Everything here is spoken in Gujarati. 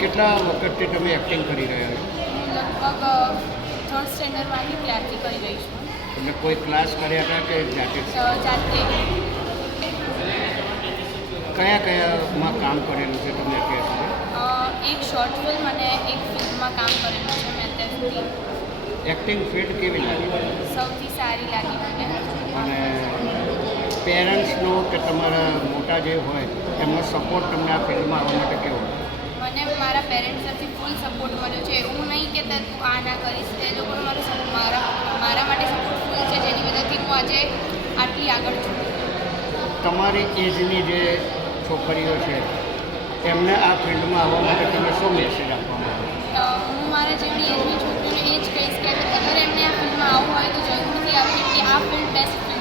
કેટલા વખતથી તમે એક્ટિંગ કરી રહ્યા છો? લગભગ 3rd સ્ટેન્ડર્ડમાંથી ત્યારથી કરી રહી છું. તમે કોઈ ક્લાસ કર્યા હતા કે જાતે? જાતે કયા કયામાં કામ કરેલું છે તમે અત્યાર સુધી? એક શોર્ટ ફિલ્મ અને એક ફિલ્મમાં કામ કરેલું છે મેં અત્યાર સુધી. એક્ટિંગ ફિલ્ડ કેવી લાગી? સૌથી સારી લાગી મને. અને પેરેન્ટ્સનો કે તમારા મોટા જે હોય એમનો સપોર્ટ તમને આ ફિલ્ડમાં આવવા માટે કેવો? મને મારા પેરેન્ટ્સ તરફથી ફૂલ સપોર્ટ મળ્યો છે. એવું નહીં કે તું આ ના કરીશ, એ લોકોનો મારા માટે સપોર્ટ ફૂલ છે, જેની વજહથી હું આજે આટલી આગળ છું. તમારી એજની જે છોકરીઓ છે એમને આ ફિલ્ડમાં આવવા માટે તમે શું મેસેજ આપવા માંગો? હું મારા જેવી એજની છોકરીઓને એ જ કહીશ કે અગર એમને આ ફિલ્ડમાં આવવું હોય તો જરૂરથી આવે, કેમકે આ ફિલ્ડ બેસ્ટ ફિલ્ડ